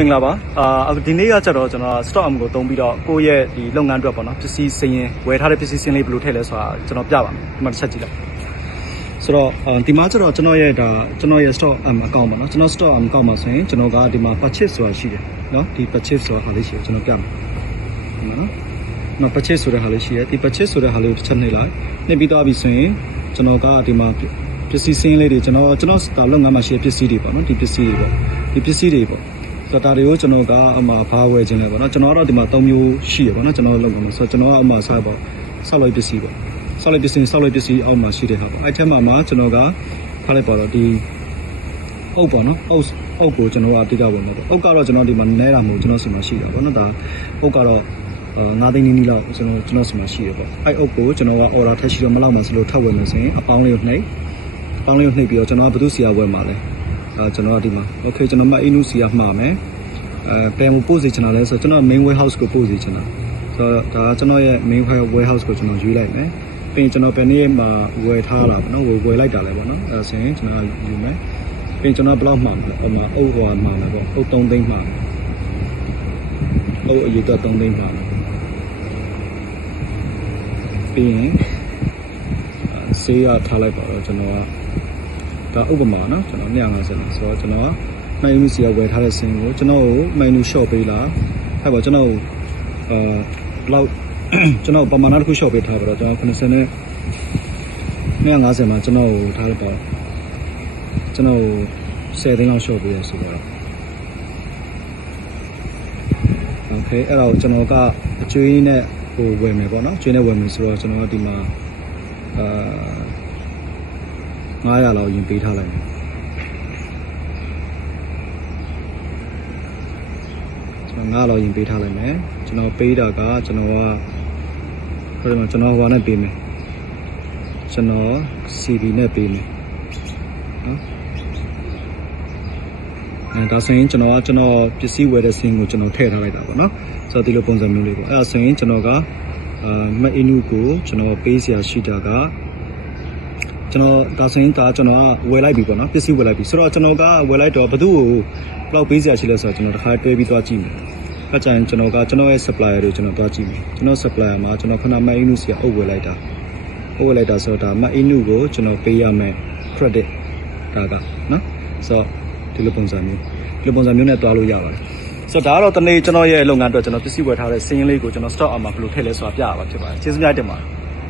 မင်္ဂလာပါဒီနေ့ကကျတော့ကျွန်တော် stock am ကိုတုံးပြီးတော့ကိုယ့်ရဲ့ဒီလုပ်ငန်းအတွက်ပေါ့နော်ပစ္စည်းစင်းရင်ဝယ်ထားတဲ့ပစ္စည်းစင်းလေးဘယ်လိုထည့်လဲဆိုတာကျွန်တော်ပြပါမယ်ဒီမှာတစ်ချက်ကြည့်လိုက်ဆိုတော့ဒီမှာကျတော့ကျွန်တော်ရဲ့ stock am account ပေါ့နော်ကျွန်တော် stock am account မှာဆိုရင်ကျွန်တော်ကဒီမှာ purchase ဆိုတာရှိတယ်နော်ဒီ purchase ဆိုတာဟာလေးရှိတယ်ကျွန်တော်ပြမယ်နော် purchase ဆိုတဲ့ဟာလေးရှိတယ်ဒီ purchase ဆိုတဲ့ဟာလေးကိုတစ်ချက်နှိပ်လိုက်နှိပ်ပြီးသွားပြီဆိုရင်ကျွန်တော်ကဒီမှာပစ္စည်းစင်းလေးတွေကျွန်တော်လုပ်ငန်းမှာရှိတဲ့ပစ္စည်းတွေပေါ့နော်ဒီပစ္စည်းတွေပေါ့ဒီပစ္စည်းတွေပေါ့ဒါတွေကိုကျွန်တော်ကအမှဘာဝယ်ခြင်းလဲပေါ့နော်ကျွန်တော်ကတော့ဒီမှာ3မျိုးရှိရပေါ့နော်ကျွန်တော်လုပ်မှာဆိုတော့ကျွန်တော်ကအမှစားပေါ့ဆောက်လိုက်ပစ္စည်းပေါ့ဆောက်လိုက်ပစ္စည်းအောက်မှာရှိတဲ့ဟာပေါ့အဲ့ထက်မှာကျွန်တော်ကထားလိုက်ပါတော့ဒီအုပ်ပေါ့နော်အုပ်ကိုကျွန်တော်ကအတိအကျဝင်မှာပေါ့အုပ်ကတော့ကျွန်တော်ဒီမှာနဲတာမဟုတ်ကျွန်တော်စီမှာရှိတာပေါ့နော်ဒါအုပ်ကတော့9သိန်းနီးလောက်ကျွန်တော်စီမှာရှိရပေါ့အဲ့အုပ်ကိုကျွန်တော်က order ထက်ရှိတော့မလောက်မှဆိုလို့ထပ်ဝင်မယ်ဆိုရင်အပေါင်းလေးကိုနှိပ်ပြီးတော့ကျွန်တော်ကဘယ်သူစီကဝယ်မှာလဲကျွန်တော်ဒီမှာ okay ကျွန်တော်မအင်းနူစီကမှာမယ်ဘယ်မှာပို့စီချင်တာလဲဆိုတော့ကျွန်တော် main warehouse ကိုပို့စီချင်တာဆိုတော့ဒါကျွန်တော်ရဲ့ main warehouse ကိုကျွန်တော်ရွေးလိုက်မယ်ပြီးရင်ကျွန်တော်ဘယ်နေ့မှာဝယ်ထားတာပေါ့နော်ဝယ်လိုက်တာလဲပေါ့နော်အဲဆိုရင်ကျွန်တော်ယူမယ်ပြီးရင်ကျွန်တော်ဘယ်လောက်မှာလဲအုပ်ဟိုမှာမယ်ပေါ့အုပ်3သိန်းမှာအုပ်အရေးတော့3သိန်းမှာပြီးရင်ဆေးရထားလိုက်ပါတော့ကျွန်တော်ကဒါဥပမာနော်ကျွန်တော်250ဆိုတော့ကျွန်တော်ကမန်နူစီကဝယ်ထားတဲ့စင်းကိုကျွန်တော်ကိုမန်နူ short ပေးလားအဲ့ပေါ့ကျွန်တော်လောက်ကျွန်တော်ပမာဏတစ်ခု short ပေးထားပါတော့ကျွန်တော်90နဲ့250မှာကျွန်တော်ကိုထားလိုက်ပါကျွန်တော်10သိန်းလောက် short ပေးရဆိုတော့ okay အဲ့တော့ကျွန်တော်ကအကျွေးနဲ့ဟိုဝယ်မယ်ပေါ့နော်ကျွေးနဲ့ဝယ်မယ်ဆိုတော့ကျွန်တော်ကဒီမှာ900လောက်ရင်ပေးထားလိုက်မယ်900လောက်ရင်ပေးထားလိုက်မယ်ကျွန်တော်ပေးတာကကျွန်တော်ဟိုနဲ့ပေးမယ်ကျွန်တော် CB နဲ့ပေးမယ်နော်ဒါဆိုရင်ကျွန်တော်ပစ္စည်းဝယ်တဲ့စင်းကိုကျွန်တော်ထည့်ထားလိုက်တာပေါ့နော်ဆိုတော့ဒီလိုပုံစံမျိုးလေးပေါ့အဲ့ဒါဆိုရင်ကျွန်တော်ကမအင်းနူကိုကျွန်တော်ပေးစရာရှိတာကကျွန်တော်ဒါဆိုရင်ကျွန်တော်ကဝယ်လိုက်ပြီပေါ့နော်ပစ္စည်းဝယ်လိုက်ပြီဆိုတော့ကျွန်တော်ကဝယ်လိုက်တော့ဘယ်သူ့ကိုဘယ်လောက်ပေးစရာရှိလဲဆိုတော့ကျွန်တော်တစ်ခါတွဲပြီးသွားကြည့်မယ်အဲ့ကျရင်ကျွန်တော်ရဲ့ supplier တွေကျွန်တော်သွားကြည့်မယ်ကျွန်တော် supplier မှာကျွန်တော်ခဏမအင်းနူစီကအုပ်ဝယ်လိုက်တာဆိုတော့ဒါမအင်းနူကိုကျွန်တော်ပေးရမယ် credit ဒါကနော်ဆိုတော့ဒီလိုပုံစံမျိုးနဲ့တွားလို့ရပါတယ်ဆိုတော့ဒါကတော့တနေ့ကျွန်တော်ရဲ့လုပ်ငန်းအတွက်ကျွန်တော်ပစ္စည်းဝယ်ထားတဲ့စင်းလေးကိုကျွန်တော် stock အောင်မှာဘယ်လိုထည့်လဲဆိုတာပြရပါဖြစ်ပါတယ်ကျေးဇူးများတင်ပါတယ်